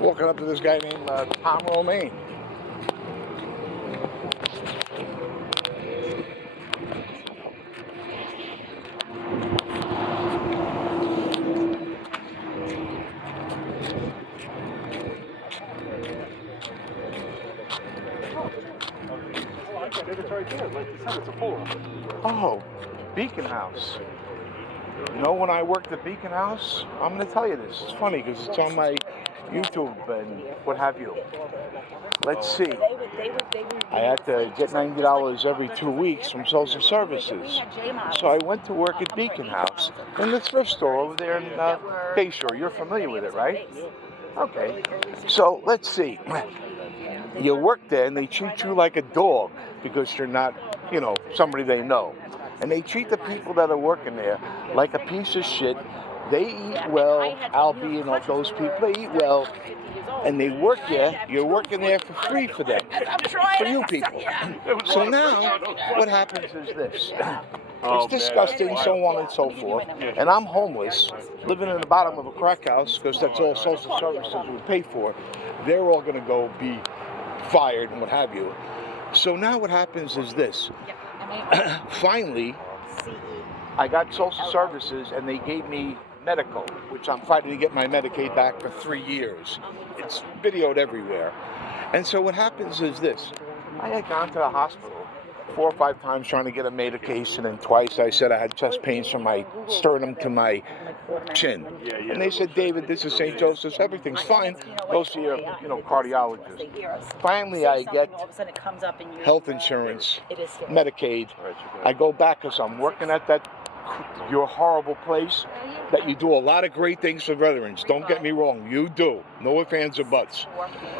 walking up to this guy named Tom Romaine. Oh, Beacon House. You know, when I worked at Beacon House, I'm going to tell you this. It's funny because it's on my YouTube and what have you. Let's see. I had to get $90 every 2 weeks from social services. So I went to work at Beacon House in the thrift store over there in Bayshore. You're familiar with it, right? Okay. So let's see. You work there and they treat you like a dog because you're not, you know, somebody they know. And they treat the people that are working there like a piece of shit. They eat well, Albie and all those people, they eat well, and they work there. You're working there for free for them, for you people. So now, what happens is this. It's disgusting, so on and so forth. And I'm homeless, living in the bottom of a crack house, because that's all social services would pay for. They're all going to go be fired and what have you. So now what happens is this. Finally, I got social services and they gave me medical, which I'm fighting to get my Medicaid back for 3 years. It's videoed everywhere. And so what happens is this. I had gone to the hospital 4 or 5 times trying to get a medication, and twice I said I had chest pains from my sternum to my chin. And they said, David, this is St. Joseph's, everything's fine. Go see a cardiologist. Finally, I get health insurance, Medicaid. I go back because I'm working at your horrible place that you do a lot of great things for veterans. Don't get me wrong, you do. No ifs, ands, or buts.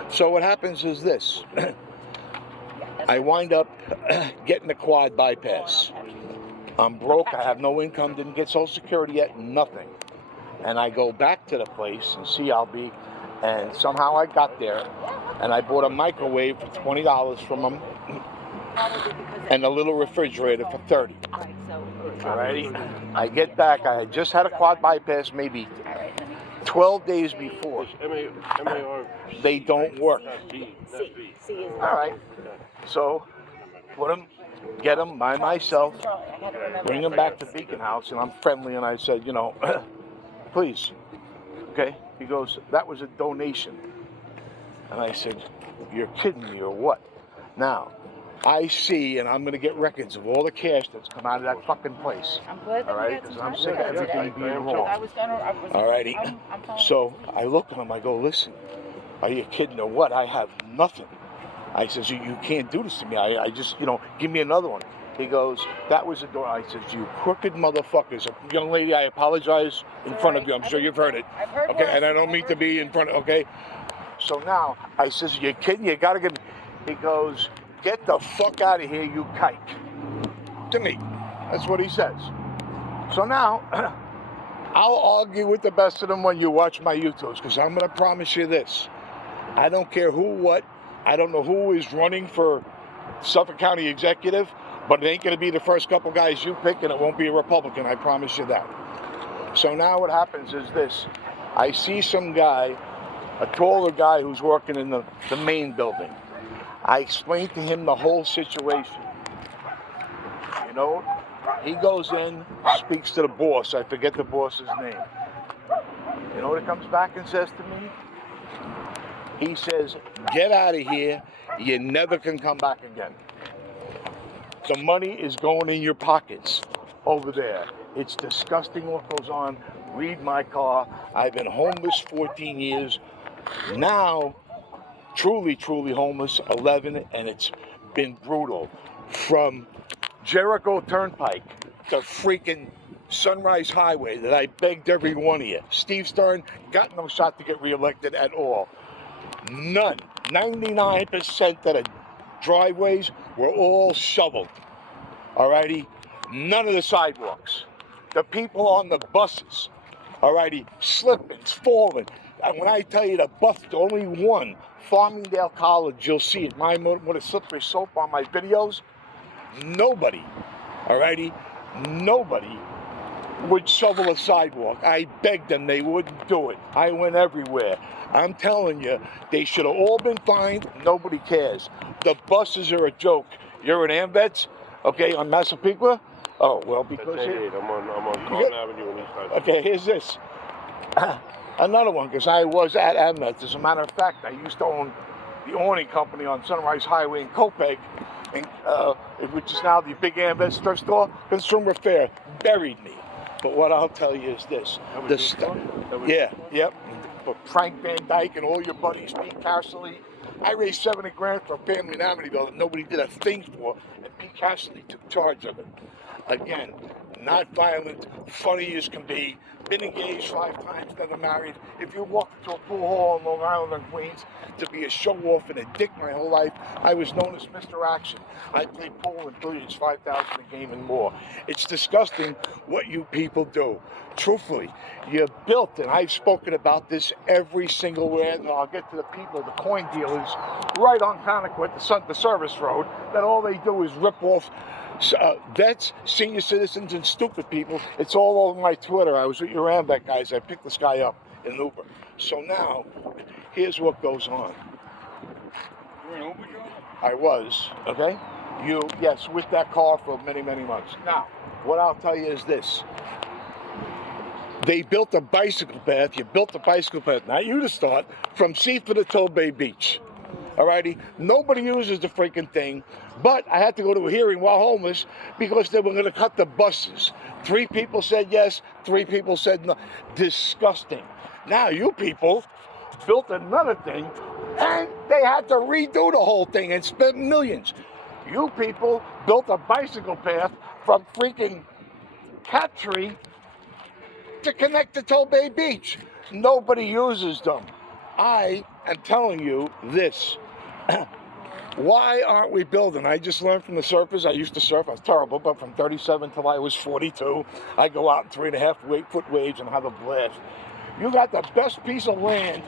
So what happens is this. I wind up getting a quad bypass. I'm broke, I have no income, didn't get Social Security yet, nothing. And I go back to the place and see Albie, and somehow I got there, and I bought a microwave for $20 from them, and a little refrigerator for $30. Alrighty? I get back, I had just had a quad bypass maybe 12 days before. They don't work. Alright. So, get them by myself, bring them back to Beacon House, and I'm friendly, and I said, please, okay? He goes, that was a donation. And I said, you're kidding me or what? Now, I see, and I'm going to get records of all the cash that's come out of that fucking place. I'm glad that all right, because I'm sick of everything being wrong. All righty. So I look at him, I go, listen, are you kidding or what? I have nothing. I says, you can't do this to me. I just, give me another one. He goes, that was a door. I says, you crooked motherfuckers. Young lady, I apologize in front of you. I'm sure you've heard it. I've heard okay, and I don't mean to be in front of, okay? So now, I says, you kidding? You got to get me. He goes, get the fuck out of here, you kike. To me. That's what he says. So now, I'll argue with the best of them when you watch my YouTubes, because I'm going to promise you this. I don't care who, what. I don't know who is running for Suffolk County Executive, but it ain't going to be the first couple guys you pick, and it won't be a Republican, I promise you that. So now what happens is this. I see some guy, a taller guy who's working in the main building. I explained to him the whole situation. He goes in, speaks to the boss. I forget the boss's name. You know what he comes back and says to me? He says, get out of here. You never can come back again. The money is going in your pockets over there. It's disgusting what goes on. Read my car. I've been homeless 14 years. Now, truly, truly homeless, 11, and it's been brutal. From Jericho Turnpike to freaking Sunrise Highway that I begged every one of you. Steve Stern got no shot to get reelected at all. None. 99% of the driveways were all shoveled. Alrighty? None of the sidewalks. The people on the buses, alrighty, slipping, falling. And when I tell you the bus, only one, Farmingdale College, you'll see it. Mine with a slippery slope on my videos. Nobody, alrighty, nobody would shovel a sidewalk. I begged them, they wouldn't do it. I went everywhere. I'm telling you, they should have all been fined. Nobody cares. The buses are a joke. You're in Ambets, okay, on Massapequa? Oh, well, because... I'm on Carlton Avenue in East High. Okay, here's this. Another one, because I was at Ambets. As a matter of fact, I used to own the awning company on Sunrise Highway in Copiague, which is now the big Ambets thrift store. Consumer Fair buried me. But what I'll tell you is this. Yep. But Frank Van Dyke and all your buddies, Pete Cassidy. I raised $70,000 for a family in Amityville that nobody did a thing for, and Pete Cassidy took charge of it. Again, not violent, funny as can be, been engaged 5 times, never married. If you walk into a pool hall in Long Island and Queens to be a show-off and a dick my whole life, I was known as Mr. Action. I played pool and billiards, 5,000 a game and more. It's disgusting what you people do. Truthfully, you're built, and I've spoken about this every single way, and I'll get to the people, the coin dealers, right on Conaquit, the service road, that all they do is rip off vets, senior citizens, and stupid people. It's all over my Twitter. I was with your Ambec guys. I picked this guy up in Uber. So now, here's what goes on. You're an Uber driver? I was, okay? Yes, with that car for many, many months. Now, what I'll tell you is this. They built a bicycle path. You built a bicycle path. Not you to start, from Seaford to Toll Bay Beach. Alrighty, nobody uses the freaking thing, but I had to go to a hearing while homeless because they were going to cut the buses. 3 people said yes, 3 people said no. Disgusting. Now you people built another thing, and they had to redo the whole thing and spend millions. You people built a bicycle path from freaking Captree to connect to Toll Bay Beach. Nobody uses them. I am telling you this. Why aren't we building? I just learned from the surfers. I used to surf. I was terrible, but from 37 till I was 42, I go out in 3.5-foot waves and have a blast. You got the best piece of land,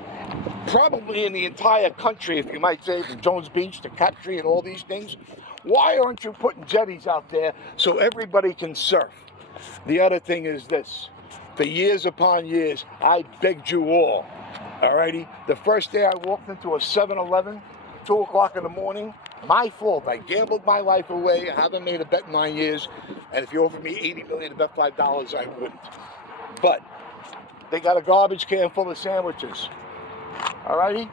probably in the entire country, if you might say, from Jones Beach to Captree and all these things. Why aren't you putting jetties out there so everybody can surf? The other thing is this. For years upon years, I begged you all. Alrighty, the first day I walked into a 7-Eleven, 2 o'clock in the morning, my fault. I gambled my life away. I haven't made a bet in 9 years, and if you offered me $80 million to bet $5, I wouldn't. But they got a garbage can full of sandwiches. Alrighty,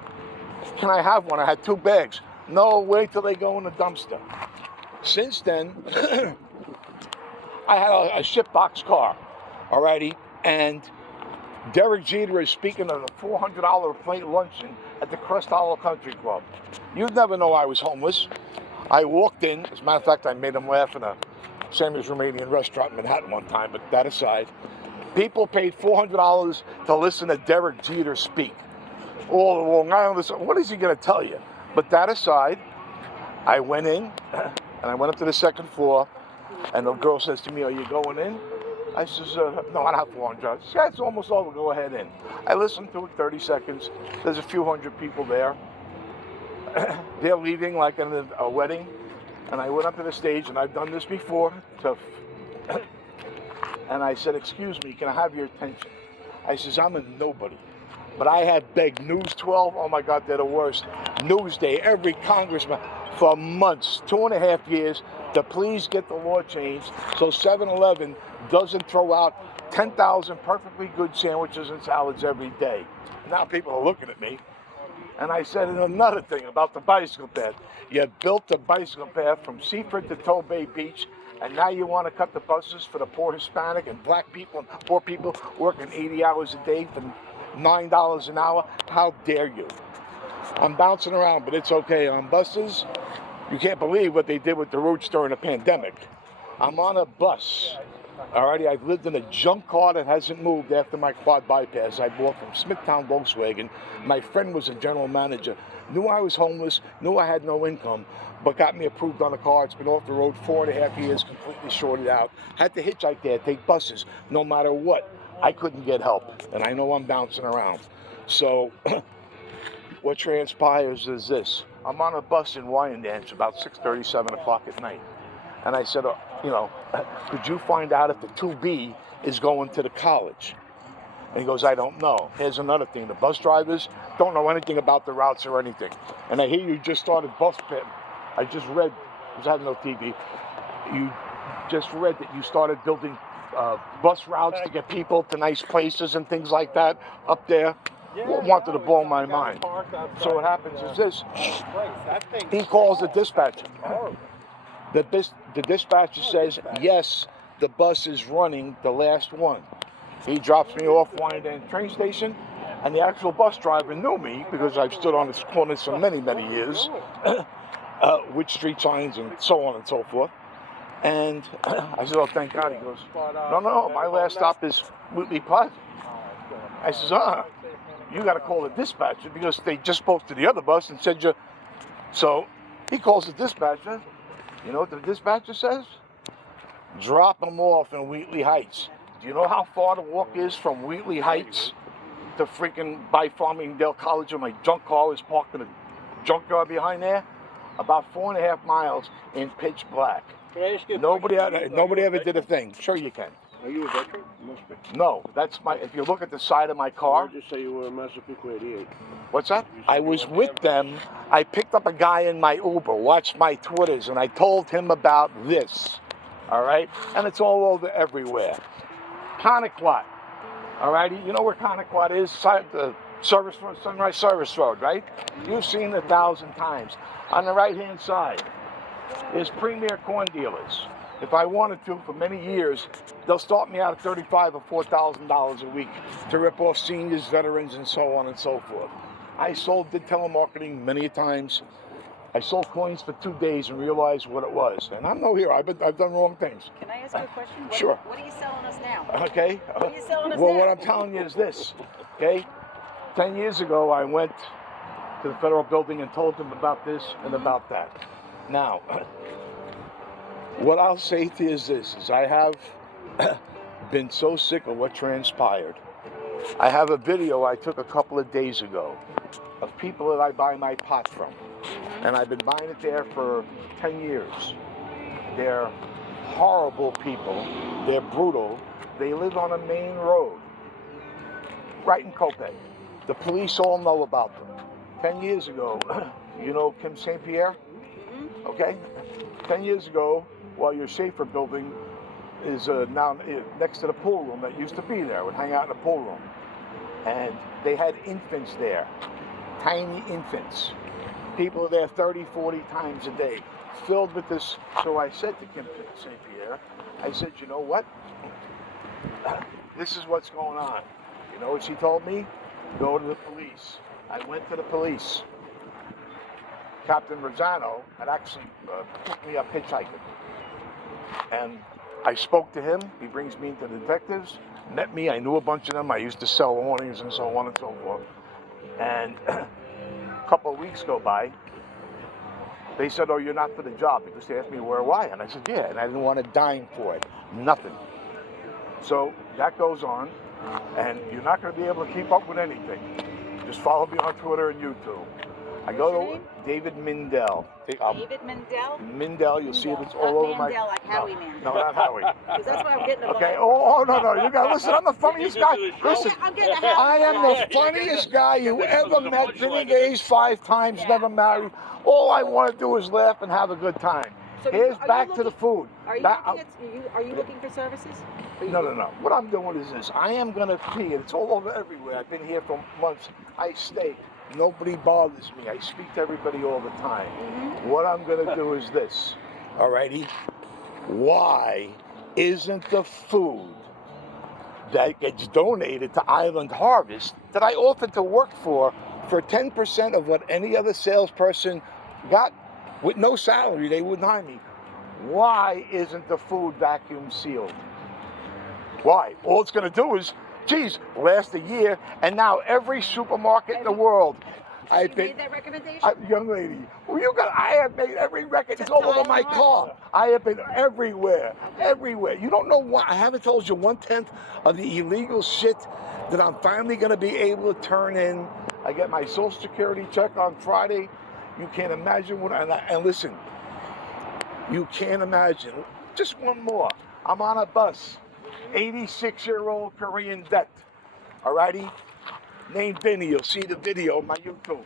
can I have one? I had 2 bags. No, wait till they go in the dumpster. Since then, I had a shitbox car. Alrighty, and Derek Jeter is speaking at a $400 plate luncheon at the Crest Hollow Country Club. You'd never know I was homeless. I walked in. As a matter of fact, I made him laugh in a Samuel's Romanian restaurant in Manhattan one time, but that aside, people paid $400 to listen to Derek Jeter speak. All the Long Islanders, what is he going to tell you? But that aside, I went in, and I went up to the 2nd floor, and the girl says to me, "Are you going in?" I says, "No, I don't have $400. Yeah, it's almost over. Go ahead in." I listened to it 30 seconds. There's a few hundred people there. They're leaving like in a wedding. And I went up to the stage, and I've done this before. And I said, "Excuse me, can I have your attention?" I says, "I'm a nobody." But I had begged News 12, oh my God, they're the worst. Newsday, every congressman for months, 2.5 years, to please get the law changed so 7-Eleven doesn't throw out 10,000 perfectly good sandwiches and salads every day. Now people are looking at me. And I said, and another thing about the bicycle path. You built the bicycle path from Seaford to Toll Bay Beach, and now you want to cut the buses for the poor Hispanic and black people and poor people working 80 hours a day for $9 an hour. How dare you? I'm bouncing around, but it's okay. On buses, you can't believe what they did with the routes during the pandemic. I'm on a bus. Alrighty, I've lived in a junk car that hasn't moved after my quad bypass. I bought from Smithtown Volkswagen. My friend was a general manager. Knew I was homeless, knew I had no income, but got me approved on the car. It's been off the road 4.5 years, completely shorted out. Had to hitchhike there, take buses, no matter what. I couldn't get help, and I know I'm bouncing around. So what transpires is this. I'm on a bus in Wyandanch about 6:30, 7 o'clock at night. And I said, you know, could you find out if the 2B is going to the college? And he goes, I don't know. Here's another thing. The bus drivers don't know anything about the routes or anything. And I hear you just started bus pit. I just read, because I have no TV, you just read that you started building bus routes to get people to nice places and things like that up there. Wanted to blow my mind. So what happens is this. He calls the dispatcher. The dispatcher says, yes, the bus is running, the last one. He drops me off Wyandotte train station, and the actual bus driver knew me because I've stood on this corner for many, many years, with street signs and so on and so forth. And I said, oh, thank God. He goes, no, my last stop is Wheatley Plaza. I says, you got to call the dispatcher because they just spoke to the other bus and said you. So he calls the dispatcher. You know what the dispatcher says? Drop him off in Wheatley Heights. Do you know how far the walk is from Wheatley Heights to freaking by Farmingdale College? And my junk car is parked in a junkyard behind there. About 4.5 miles in pitch black. Can I ask you a Nobody question? ever did a thing. Sure you can. Are you a veteran? You must be. No, that's my. If you look at the side of my car. Or just say you were a Massapequa 88. What's that? I was with them. I picked up a guy in my Uber, watched my Twitters, and I told him about this. All right? And it's all over everywhere. Connequot. All righty? You know where Connequot is? The service road, Sunrise Service Road, right? You've seen it 1,000 times. On the right-hand side is Premier Corn Dealers. If I wanted to, for many years, they'll start me out at $35,000 or $4,000 a week to rip off seniors, veterans, and so on and so forth. I did telemarketing many times. I sold coins for 2 days and realized what it was. And I'm no hero. I've done wrong things. Can I ask you a question? Sure. What are you selling us now? Okay. What are you selling us Well, now? what I'm telling you is this. Okay. 10 years ago, I went to the federal building and told them about this and about that. Now, what I'll say to you is this, is I have been so sick of what transpired. I have a video I took a couple of days ago of people that I buy my pot from. And I've been buying it there for 10 years. They're horrible people. They're brutal. They live on a main road, right in Copiague. The police all know about them. 10 years ago, you know Kim St. Pierre? Okay? 10 years ago, while your Schaefer building is now next to the pool room that used to be there. I would hang out in the pool room. And they had infants there, tiny infants. People are there 30, 40 times a day, filled with this. So I said to Kim St. Pierre, I said, you know what? This is what's going on. You know what she told me? Go to the police. I went to the police. Captain Rosano had actually picked me up hitchhiking. And I spoke to him. He brings me into the detectives, met me. I knew a bunch of them. I used to sell awnings and so on and so forth. And a couple of weeks go by. They said, oh, you're not for the job, because they asked me where why. And I said, yeah, and I didn't want a dime for it. Nothing. So that goes on, and you're not going to be able to keep up with anything. Just follow me on Twitter and YouTube. I go to David Mindell. David Mindell? Mindell, you'll see it. It's all over my. Mandel, like Howie Mandel. No, not Howie. Because that's why I'm getting a Okay. Oh, no. You got to listen. I'm the funniest guy. Listen, I'm getting a Howie I am the funniest guy you ever met. Been engaged 5 times, never married. All I want to do is laugh and have a good time. So Here's are you back to the looking- food. Are you, are you looking for services? No. What I'm doing is this. I am going to pee. It's all over everywhere. I've been here for months. I stay. Nobody bothers me. I speak to everybody all the time. What I'm going to do is this. Alrighty? Why isn't the food that gets donated to Island Harvest that I offered to work for 10% of what any other salesperson got with no salary? They wouldn't hire me. Why isn't the food vacuum sealed? Why? All it's going to do is, geez, last a year, and now every supermarket in the world. You made that recommendation? Young lady, I have made every record. It's all over my car. I have been everywhere, everywhere. You don't know why. I haven't told you 1/10 of the illegal shit that I'm finally going to be able to turn in. I get my Social Security check on Friday. You can't imagine what. And listen, you can't imagine. just one more. I'm on a bus. 86-year-old Korean vet. Alrighty? Named Vinny. You'll see the video on my YouTube.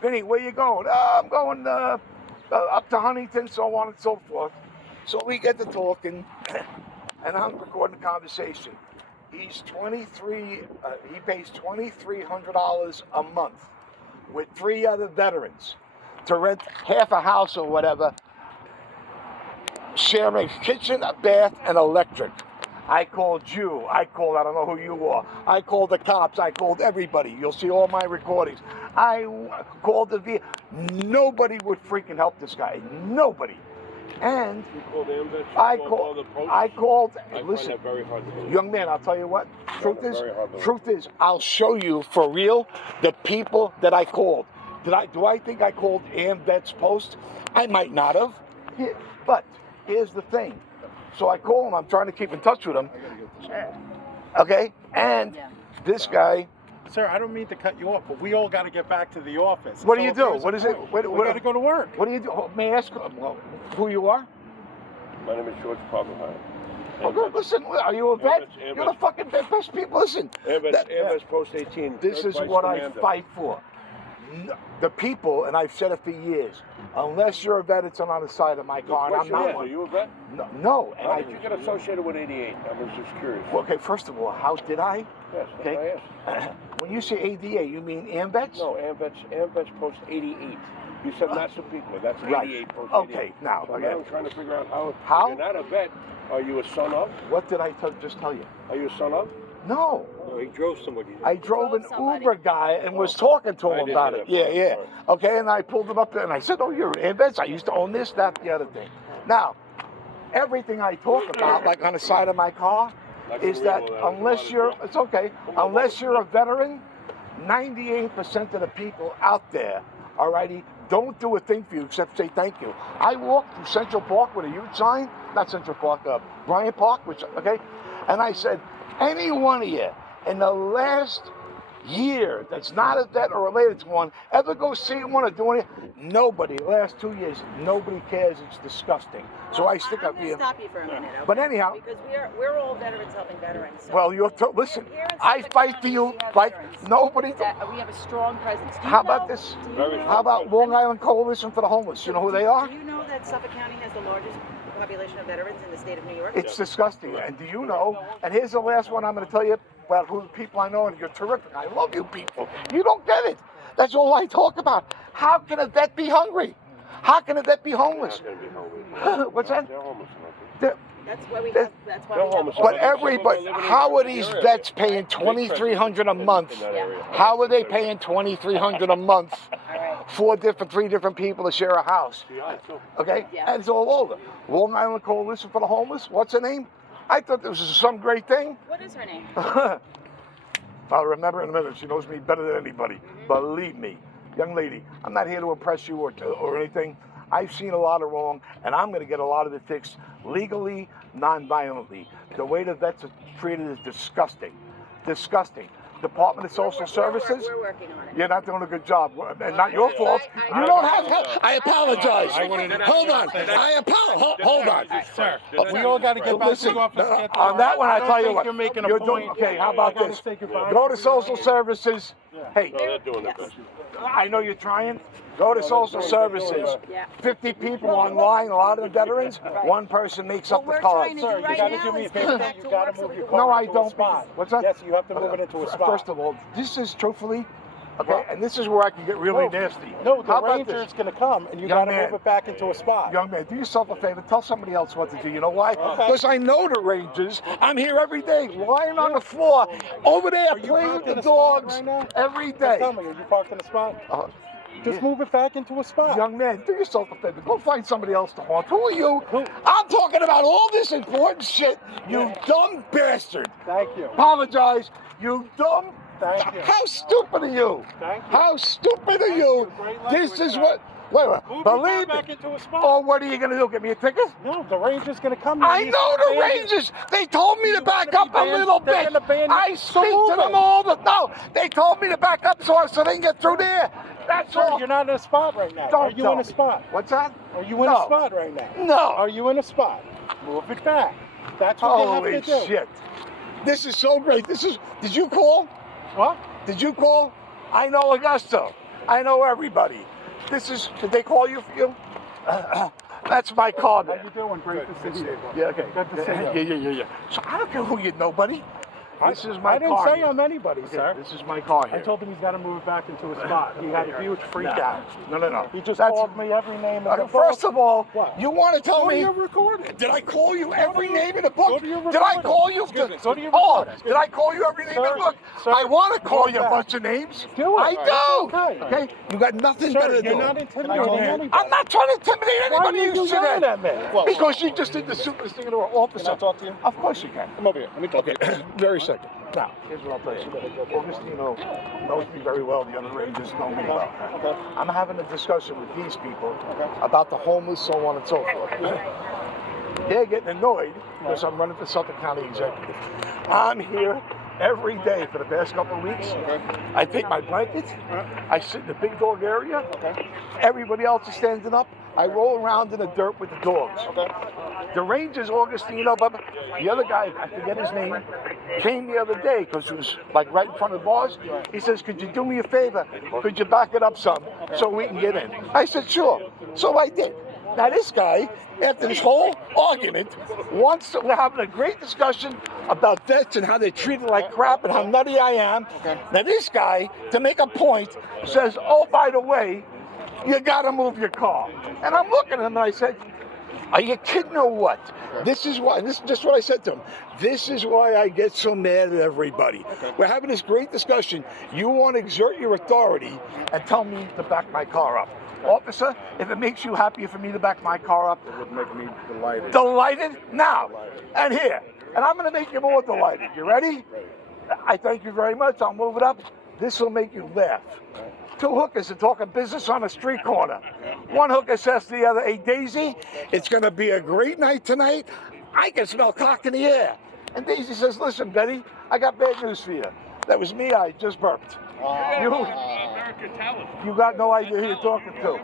Vinny, where you going? I'm going up to Huntington, so on and so forth. So we get to talking, and I'm recording the conversation. He's 23. He pays $2,300 a month with 3 other veterans to rent half a house or whatever, sharing a kitchen, a bath, and electric. I called you. I don't know who you are. I called the cops. I called everybody. You'll see all my recordings. I called the V. Nobody would freaking help this guy. Nobody. And You called the ambulance? You I all the posts? called. I Listen, find that very hard to believe. young man, I'll tell you what. Very hard to Truth is, I'll show you for real the people that I called. Do I think I called AmVets Post? I might not have. But here's the thing. So I call him. I'm trying to keep in touch with him. Okay? And this guy. Sir, I don't mean to cut you off, but we all got to get back to the office. What do you if do? there's a What is it? point, we got to go to work. What do you do? May I ask who you are? My name is George Pavlov. Oh, listen, are you a vet? AmVets. You're the fucking best people. Listen. AmVets Post 18. This third is vice what commander. I fight for. The people, and I've said it for years, unless you're a vet, it's on the side of my car, and I'm Question not is, one. Are you a vet? No. And How did you get associated with 88? I was just curious. Well, okay, first of all, how did I? Yes, that's Okay. what I asked. When you say ADA, you mean AmVets? No, AmVets Post 88. You said not Massapequa. That's 88 Right. Post 88. Okay, now, So okay. now I'm trying to figure out how. How? You're not a vet. Are you a son of? What did I just tell you? Are you a son of? No. No, he drove somebody. I drove an somebody. Uber guy and was talking to I him didn't about hear it. that Yeah. part. Okay, and I pulled him up there and I said, oh, you're AmVets. I used to own this, that, the other thing. Now, everything I talk about, like on the side of my car, I can is that read all that. unless you're, it's okay, unless you're a veteran, 98% of the people out there, alrighty, don't do a thing for you except say thank you. I walked through Central Park with a huge sign, not Central Park, Bryant Park, which, okay, and I said, any one of you in the last year that's not a vet or related to one ever go see one or do anything? Nobody. Last 2 years, nobody cares. It's disgusting. So I stick up I'm here. gonna stop you for a minute, okay? But anyhow, because we're all veterans helping veterans. So well, listen. here in I Suffolk fight County, for you we have like veterans nobody. that we have a strong presence. Do you How about know- this? do you Very know- How about Long Island Coalition for the Homeless? You know who they are? Do you know that Suffolk County has the largest population of veterans in the state of New York? It's disgusting. And do you know? And here's the last one I'm going to tell you about who the people I know, and you're terrific. I love you people. You don't get it. That's all I talk about. How can a vet be hungry? How can a vet be homeless? They're not going to be homeless. What's that? They're homeless. That's why we have. That's why They're we have. homeless. But everybody, how are these vets paying $2,300 a month? In that area. How are they paying $2,300 a month? All right. 3 different people to share a house? Okay, Yeah. and it's all over. Long Island Coalition for the Homeless. What's her name? I thought this was some great thing. What is her name? I'll remember in a minute. She knows me better than anybody. Believe me, young lady. I'm not here to impress you or anything. I've seen a lot of wrong, and I'm going to get a lot of it fixed legally, non-violently. The way the vets are treated is disgusting. Disgusting. Department of Social Services. We're working on it. You're not doing a good job, and not your fault. You don't have help. I apologize. Hold on. I apologize. Hold on. Sir, we all got to get back to Listen, the office. Get to on work. that one, I don't tell you think what. You're making a You're point. doing okay. How about I gotta this? say goodbye. Go to Social Services. Hey, No, they're doing their best. I know you're trying. Go to Social Services. Yeah. 50 people online, a lot of the veterans. One person makes up the What we're cards. trying to Sir, do you right got to now do me a is get favor. back You to got work to so move we your can No, car I into a don't. spot. What's that? Yes, you have to move it into a spot. First of all, this is truthfully, okay, and this is where I can get really nasty. No, the How about ranger this? is going to come, and you Young got to man. move it back into a spot. Young man, do yourself a favor. Tell somebody else what to do. You know why? Because I know the Rangers. I'm here every day, lying on the floor, over there Are you playing with parked in the a spot dogs right now? every Just day. tell me, are you parked in a spot? Just Yeah. move it back into a spot. Young man, do yourself a favor. Go find somebody else to haunt. Who are you? I'm talking about all this important shit, you dumb bastard. Thank you. Apologize, you dumb. Thank you. How stupid are you? Thank you. How stupid are Thank you? you. Great This language, is sir. what. Wait, Move your car believe back me. into a spot. Oh, what are you gonna do? Get me a ticket? No, the ranger's going to come. I He's know the gonna ban it. Rangers. They told me to back up a little They're bit. gonna ban I you. speak So to them move all the. No, they told me to back up so they can get through there. That's Sir, all. you're not in a spot right now. Don't Are you tell in a me. spot? What's that? Are you in No. a spot right now? No. Are you in a spot? Move it back. That's what Holy they have to do. shit. This is so great. Did you call? What? Did you call? I know Augusto. I know everybody. Did they call you for you? That's my car How there. you doing? Great to see you. Yeah, okay. Good to see you. Yeah. So I don't care who you know, buddy. This is my I didn't car. say I'm anybody, sir. This is my car I here. told him he's got to move it back into a spot. He had a huge freak out. No. He just called me every name in the book. First of all, What? you want to tell Go to me? your recording. Did I call you every name in the book? Go to your Did I recording. call you? Excuse me, go to your Oh, recording. did I call you every name in the book? Sir, I want to call you a back. bunch of names. Do it. I do. Okay. Okay. You got nothing Sir, better to you're do. not intimidating anybody. I'm not trying to intimidate Why anybody. are you yelling at me? Because you just did the stupidest thing in the world, officer. Can I talk to you? Of course you can. Come over here. Let me talk to you. Very second. Now, here's what I'll tell you. Augustino knows me very well. The underagers know me well. Okay. I'm having a discussion with these people about the homeless, so on and so forth. They're getting annoyed because I'm running for Suffolk County Executive. I'm here every day for the past couple of weeks. I take my blanket, I sit in the big dog area. Everybody else is standing up. I roll around in the dirt with the dogs. The Rangers, Augustino, but the other guy, I forget his name, came the other day because it was like right in front of the bars. He says, "Could you do me a favor? Could you back it up some so we can get in?" I said, "Sure." So I did. Now this guy, after this whole argument, we're having a great discussion about vets and how they're treated like crap and how nutty I am. Now this guy, to make a point, says, "Oh, by the way, you gotta move your car." And I'm looking at him and I said, "Are you kidding or what?" This is why, this is just what I said to him. This is why I get so mad at everybody. We're having this great discussion. You want to exert your authority and tell me to back my car up. Officer, if it makes you happier for me to back my car up, It would make me delighted. delighted now and here. And I'm going to make you more delighted. You ready? I thank you very much. I'll move it up. This will make you laugh. Two hookers are talking business on a street corner. One hooker says to the other, "Hey, Daisy, it's going to be a great night tonight. I can smell cock in the air." And Daisy says, "Listen, Betty, I got bad news for you." That was me. I just burped. You got no idea who you're talking to.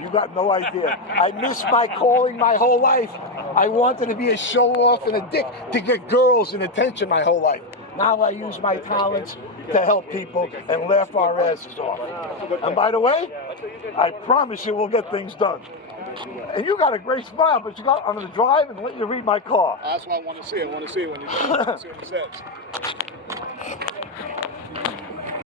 You got no idea. I missed my calling my whole life. I wanted to be a show-off and a dick to get girls and attention my whole life. Now I use my talents to help people and laugh our asses off. And by the way, I promise you we'll get things done. And you got a great smile, but you got I'm going to drive and let you read my car. That's why I want to see it. I want to see it when you see what it says.